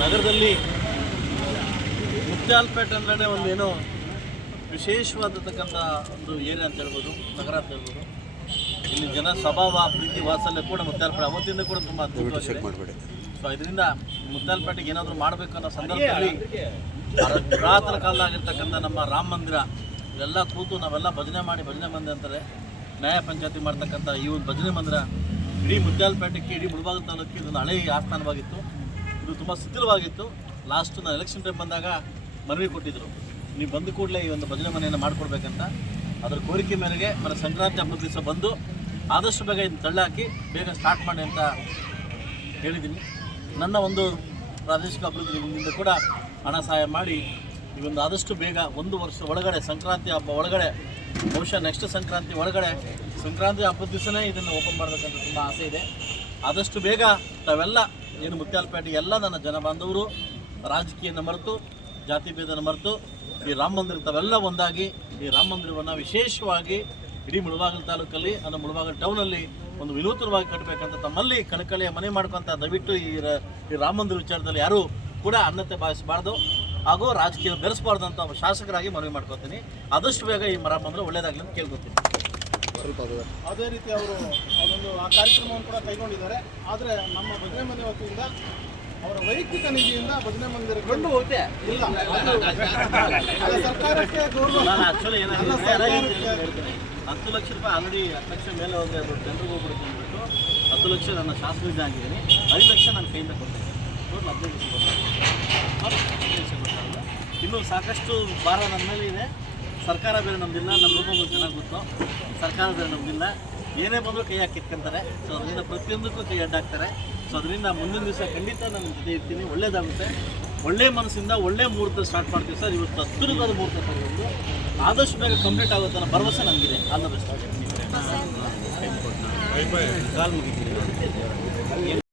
ನಗರದಲ್ಲಿ ಮುತ್ಯಾಲಪೇಟೆ ಅಂದ್ರೆ ಒಂದೇನೋ ವಿಶೇಷವಾದತಕ್ಕಂಥ ಒಂದು ಏರಿಯಾ ಅಂತ ಹೇಳ್ಬೋದು, ನಗರ ಅಂತ ಹೇಳ್ಬೋದು. ಇಲ್ಲಿ ಜನ ಸ್ವಭಾವ, ಪ್ರೀತಿ, ವಾತ್ಸಲ್ಯ ಕೂಡ ಮುತ್ಯಾಲಪೇಟೆ ಅವತ್ತಿಂದ ಕೂಡ ತುಂಬ ಅದ್ಭುತವಾಗಿದೆ. ಸೊ ಇದರಿಂದ ಮುತ್ಯಾಲಪೇಟೆಗೆ ಏನಾದರೂ ಮಾಡಬೇಕು ಅನ್ನೋ ಸಂದರ್ಭದಲ್ಲಿ ಪುರಾತನ ಕಾಲದಾಗಿರ್ತಕ್ಕಂಥ ನಮ್ಮ ರಾಮ ಮಂದಿರ ಇವೆಲ್ಲ ಕೂತು ನಾವೆಲ್ಲ ಭಜನೆ ಮಂದಿರ ಅಂತಾರೆ, ನ್ಯಾಯ ಪಂಚಾಯತಿ ಮಾಡ್ತಕ್ಕಂಥ ಈ ಒಂದು ಭಜನೆ ಮಂದಿರ ಇಡೀ ಮುತ್ಯಾಲಪೇಟೆಗೆ, ಇಡೀ ಮುಳಬಾಗಿಲು ತಾಲೂಕಿಗೆ ಇದೊಂದು ಹಳೆಯ ಆಸ್ಥಾನವಾಗಿತ್ತು. ಇದು ತುಂಬ ಶಿಥಿಲವಾಗಿತ್ತು. ಲಾಸ್ಟು ನಾನು ಎಲೆಕ್ಷನ್ ಟೈಮ್ ಬಂದಾಗ ಮನವಿ ಕೊಟ್ಟಿದ್ದರು, ನೀವು ಬಂದ ಕೂಡಲೇ ಈ ಒಂದು ಭಜನೆ ಮನೆಯನ್ನು ಮಾಡಿಕೊಡ್ಬೇಕಂತ. ಅದರ ಕೋರಿಕೆ ಮೇರೆಗೆ మన ಸಂಕ್ರಾಂತಿ ಹಬ್ಬದ ದಿವಸ ಬಂದು ಆದಷ್ಟು ಬೇಗ ಇದನ್ನು ತಳ್ಳಾಕಿ ಬೇಗ ಸ್ಟಾರ್ಟ್ ಮಾಡಿ ಅಂತ ಹೇಳಿದ್ದೀನಿ. ನನ್ನ ಒಂದು ಪ್ರಾದೇಶಿಕ ಅಭಿವೃದ್ಧಿ ನಿಮ್ಮಿಂದ ಕೂಡ ಹಣ ಸಹಾಯ ಮಾಡಿ ಈ ಒಂದು ಆದಷ್ಟು ಬೇಗ 1 ವರ್ಷ ಒಳಗಡೆ ಸಂಕ್ರಾಂತಿ ಹಬ್ಬ ಒಳಗಡೆ, ಬಹುಶಃ ನೆಕ್ಸ್ಟ್ ಸಂಕ್ರಾಂತಿ ಒಳಗಡೆ, ಸಂಕ್ರಾಂತಿ ಹಬ್ಬದ ದಿವಸನೇ ಇದನ್ನು ಓಪನ್ ಮಾಡಬೇಕಂತ ತುಂಬ ಆಸೆ ಇದೆ. ಆದಷ್ಟು ಬೇಗ ತಾವೆಲ್ಲ ಏನು ಮುತ್ಯಾಲಪೇಟೆ ಎಲ್ಲ ನನ್ನ ಜನ ಬಾಂಧವರು ರಾಜಕೀಯನ ಮರೆತು, ಜಾತಿ ಭೇದನ ಮರೆತು ಈ ರಾಮ ಮಂದಿರ ತಾವೆಲ್ಲ ಒಂದಾಗಿ ಈ ರಾಮ ಮಂದಿರವನ್ನು ವಿಶೇಷವಾಗಿ ಇಡೀ ಮುಳಬಾಗಿಲು ತಾಲೂಕಲ್ಲಿ, ಅಂದರೆ ಮುಳಬಾಗಿಲು ಟೌನಲ್ಲಿ ಒಂದು ವಿನೂತನವಾಗಿ ಕಟ್ಟಬೇಕಂತ ತಮ್ಮಲ್ಲಿ ಕಣಕಳಿಯ ಮನೆ ಮಾಡ್ಕೊಂತ ದಯವಿಟ್ಟು ಈ ರಾಮ ಮಂದಿರ ವಿಚಾರದಲ್ಲಿ ಯಾರೂ ಕೂಡ ಅನ್ಯತೆ ಭಾವಿಸಬಾರ್ದು, ಹಾಗೂ ರಾಜಕೀಯ ಬೆರೆಸಬಾರ್ದು ಅಂತ ಶಾಸಕರಾಗಿ ಮನವಿ ಮಾಡ್ಕೊತೀನಿ. ಆದಷ್ಟು ಬೇಗ ಈ ರಾಮ ಮಂದಿರ ಒಳ್ಳೆಯದಾಗಲಿ ಅಂತ ಕೇಳ್ಕೊತೀನಿ. ಅದೇ ರೀತಿ ಅವರು ಆ ಕಾರ್ಯಕ್ರಮವನ್ನು ಕೂಡ ಕೈಗೊಂಡಿದ್ದಾರೆ. ಆದರೆ ನಮ್ಮ ಭಜನೆ ಮಂದಿರ ವತಿಯಿಂದ ಅವರ ವೈಯಕ್ತಿಕ ನಿಧಿಯಿಂದ ಭಜನೆ ಮಂದಿರ ಇಲ್ಲ, ಸರ್ಕಾರಕ್ಕೆ ನಾನು ಆ್ಯಕ್ಚುಲಿ ಏನಾಗಿದೆ 10 ಲಕ್ಷ ರೂಪಾಯಿ ಆಲ್ರೆಡಿ 10 ಲಕ್ಷ ಮೇಲೆ ಹೋಗಿ ಜನರಿಗೆ ಹೋಗ್ಬಿಡುತ್ತೆ ಅಂದ್ಬಿಟ್ಟು 10 ಲಕ್ಷ ನನ್ನ ಶಾಸಕರಿಗೆ ಆಗಿದ್ದೀನಿ. 5 ಲಕ್ಷ ನನ್ನ ಕೈಯಿಂದ ಕೊಡ್ತೀನಿ. ಟೋಟಲ್ 15 ಲಕ್ಷ ಕೊಡ್ತಾರಲ್ಲ. ಇನ್ನೂ ಸಾಕಷ್ಟು ಭಾರ ನನ್ನ ಮೇಲೆ ಇದೆ. ಸರ್ಕಾರ ಬೇರೆ ನಮ್ದಿಲ್ಲ, ನಮ್ಮ ರೂಪಗಳು ಚೆನ್ನಾಗಿ ಗೊತ್ತು. ಸರ್ಕಾರ ಬೇರೆ ನಮ್ದಿಲ್ಲ, ಏನೇ ಬಂದರೂ ಕೈ ಹಾಕಿಟ್ಕೊಂತಾರೆ. ಸೊ ಅದರಿಂದ ಪ್ರತಿಯೊಂದಕ್ಕೂ ಕೈ ಅಡ್ಡಾಕ್ತಾರೆ. ಸೊ ಅದರಿಂದ ಮುಂದಿನ ದಿವಸ ಖಂಡಿತ ನಾನು ಜೊತೆ ಇರ್ತೀನಿ. ಒಳ್ಳೇದಾಗುತ್ತೆ. ಒಳ್ಳೆ ಮನಸ್ಸಿಂದ ಒಳ್ಳೆ ಮುಹೂರ್ತ ಸ್ಟಾರ್ಟ್ ಮಾಡ್ತೀವಿ ಸರ್. ಇವತ್ತು ಹತ್ತಿರದ ಮುಹೂರ್ತ ತಗೊಂಡು ಆದಷ್ಟು ಬೇಗ ಕಂಪ್ಲೀಟ್ ಆಗುತ್ತೆ ಅನ್ನೋ ಭರವಸೆ ನಮಗಿದೆ. All the best. ಕಾಲ್ ಮುಗಿತೀನಿ.